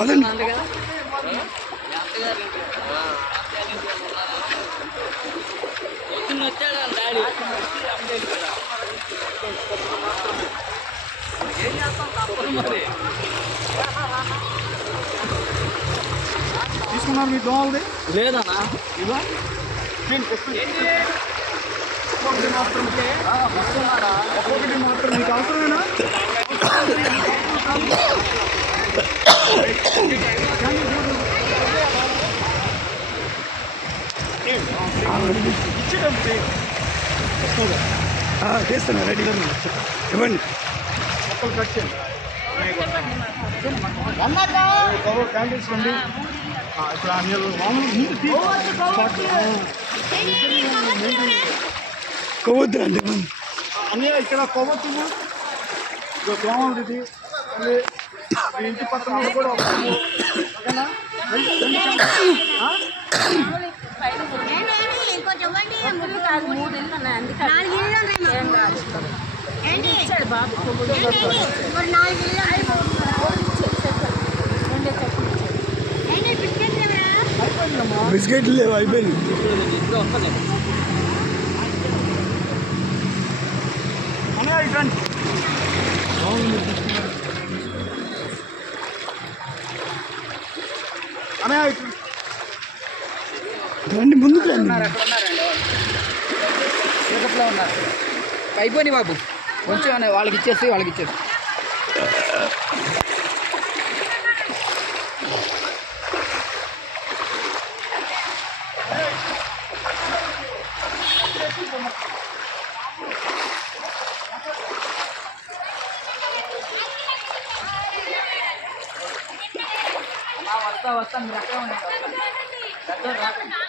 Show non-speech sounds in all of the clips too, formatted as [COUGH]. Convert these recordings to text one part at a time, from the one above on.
పదండి. తీసుకున్నారు మీ దోమలది? లేదన్నా. నేను ఒక్కొక్కటి మాత్రం ఒక్కొక్కటి మాత్రం మీకు అవసరమేనా? చేస్తాను రెడీ ఇవ్వండి ఒక్కరు కట్ చేయండి క్యాండిల్స్ రండి ఇప్పుడు మామూలు కొవ్వొద్దు అన్నయ్య ఇక్కడ కొవ్వొత్తు ఇదో ఇంటి పక్కన వాళ్ళు కూడా ఒక కొవ్వు. ఓకేనా రెండు- రెండు చెంచాలు. ఆ? కొంచెం ఇవ్వండి ముందు కాదు మూడు ఇల్లు ఉన్నాయి అందుకే నాలుగు ఇల్లు ఉన్నాయి ఏం కాదు ఏంటి ఇచ్చాడు బాబు మరి నాలుగు ఇల్లు ఏంటి బిస్కెట్ లేవా అయిపోయిందమ్మా బిస్కెట్లు లేవు అయిపోయింది ఇప్పుడు వస్తలేదు అన్నయ్య ఇటండి అన్నయ్య ఇటు రండి ముందుకు రండి. చీకట్లో ఉన్నారు. అయిపోయినాయి బాబు. కొంచెం వాళ్ళకి ఇచ్చేసి వాళ్ళకి ఇచ్చేసి. వస్తా వస్తా మీరు అక్కడే ఉండండి.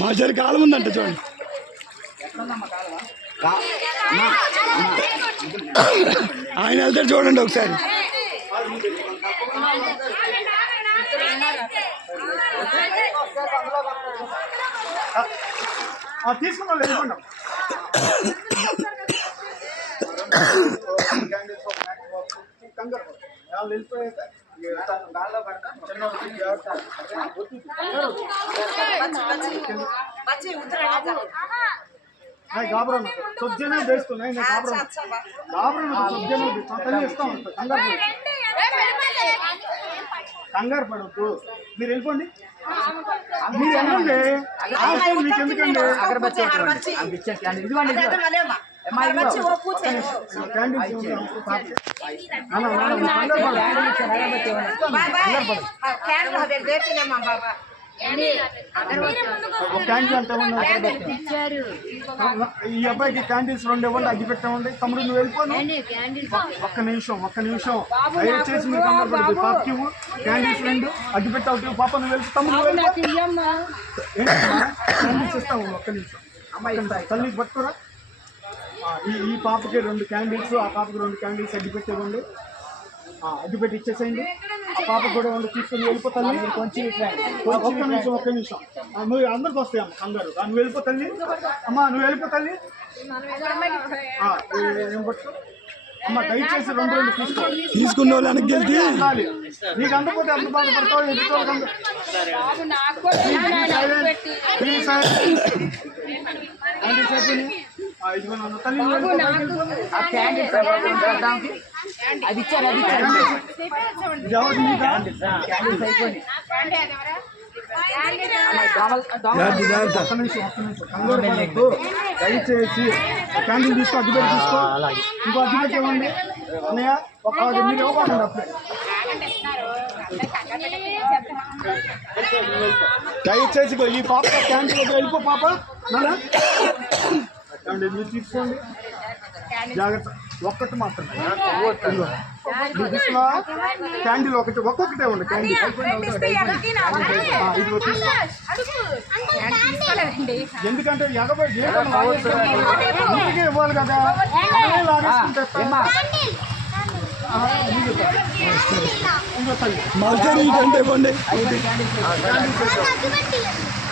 మా సరి కాలం ఉందంట చూడండి. ఆయన వెళ్తాడు చూడండి ఒకసారి. ఆ, తీసుకున్న [LAUGHS] వెళ్ళిపోయాక. नाही घाबरवू नको सज्ज नाही देस तू नाही नाही घाबरवू नको घाबरू नको सज्ज नाही देस తల్లి ఇస్తాం అంత కంగారు పడు కంగారు పడద్దు మీరు వెళ్ళిపోండి మీరు వెళ్ళండి అవసరం మీకు ఎందుకండి అగరబత్తి ఒకటి ఇవ్వండి. అవి ఇచ్చేసి అండి. ఇదిగోండి, ఇదిగో. అమ్మా, ఇదిగో. క్యాండిల్స్ ఉంది, అంత తాకి. అన్న, అన్న, అన్న, కంగారు పడదు. క్యాండిల్ ఇచ్చారు, అగరబత్తి ఇవ్వండి. ఒక క్యాండిల్ అంటే ఏమన్నా? ఈ అబ్బాయికి క్యాండిల్స్ రెండు ఇవ్వండి అగ్గి పెట్టండి తమ్ముడు నువ్వు వెళ్ళిపోను. ఒక్క నిమిషం ఒక్క నిమిషం. దయచేసి మీరు కంగారు పడదు పాపకి. క్యాండిల్స్ రెండు అగ్గి పెట్టావు పాప నువ్వు వెళ్ళి తమ్ముడు? క్యాండిల్స్ ఇస్తాము ఒక్క నిమిషం. తల్లికి పట్టుకోరా. ఆ, ఈ ఈ పాపకి రెండు క్యాండిల్స్ ఆ పాపకి రెండు క్యాండిల్స్ అగ్గి పెట్టేవ్వండి ఆ, అగ్గి పెట్టి ఇచ్చేసేయండి. పాప కూడా ఉండి తీసుకొని వెళ్ళిపోతాను కొంచెం ఒక్క నిమిషం ఒక్క నిమిషం. నువ్వు అందరికి వస్తాయి అమ్మ ఆ, నువ్వు వెళ్ళిపోతాలి అమ్మా నువ్వు ఏ- పట్టు? అమ్మ దయచేసి రెండు రెండు తీసుకో. తీసుకున్న వాళ్ళు వెనక్కి వెళ్తే ఉండాలి. నీకు అందకపోతే ఎంత బాధపడతావు ఎదుటి వాళ్ళకి. తల్లి నువ్వు వెళ్ళిపో. ఆ క్యాండిల్స్ ఇవ్వండి, ఇంకొకదానికి. అది ఇచ్చారు అది ఇచ్చారు ఇది ఎవరిది నీకా? క్యాండిల్స్ అయిపోయినాయి అమ్మా, దోమలు దోమలు జాగ్రత్త జాగ్రత్త ఒక్క నిమిషం ఒక్క నిమిషం కంగారు పడద్దు దయచేసి క్యాండిల్ తీసుకో అగ్గిపెట్టి తీసుకో ఇంకో అగ్గిపెట్టి ఇవ్వండి అన్నయ్య ఒక మీరు ఇవ్వకండి అప్పుడే దయచేసి ఇగో ఈ పాప క్యాంటీన్ దగ్గర వెళ్ళిపో పాప నాన్న క్యాంటీన్ మీరు తీసుకోండి జాగ్రత్త ఒక్కటి మాత్రమే. క్యాండిల్ ఒకటి ఒక్కొక్కటే ఉంది క్యాండిల్. ఎందుకంటే ఎగబడి ఇవ్వాలి కదా. అదే లాగేసుకుంటే ఏమ్మా? ఆ, ఇదిగో తల్లి. ఇదిగో తల్లి. మా సరి ఇటంటే ఇవ్వండి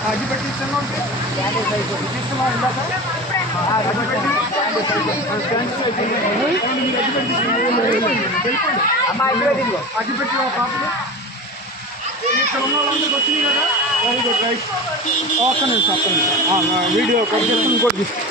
అగ్గి పెట్టి చిన్నోడికి తీసుకున్నావు ఇందాక అగ్గిపెట్టి క్యాండిల్స్ అయిపోయినాయి. మీరు అగ్గిపెట్టి తీసుకుని వెళ్ళిపోండి. అమ్మా ఇక్కడ పెట్టింది అగ్గిపెట్టి ఆ పాపలు ఇక్కడ ఉన్న వాళ్ళందరికీ వచ్చినాయి కదా వెరీ గుడ్ రైట్ ఒక్క నిమిషం ఒక్క నిమిషం ఆ, నా వీడియో కట్ చేసుకుని ఇంకోటి తీసుకో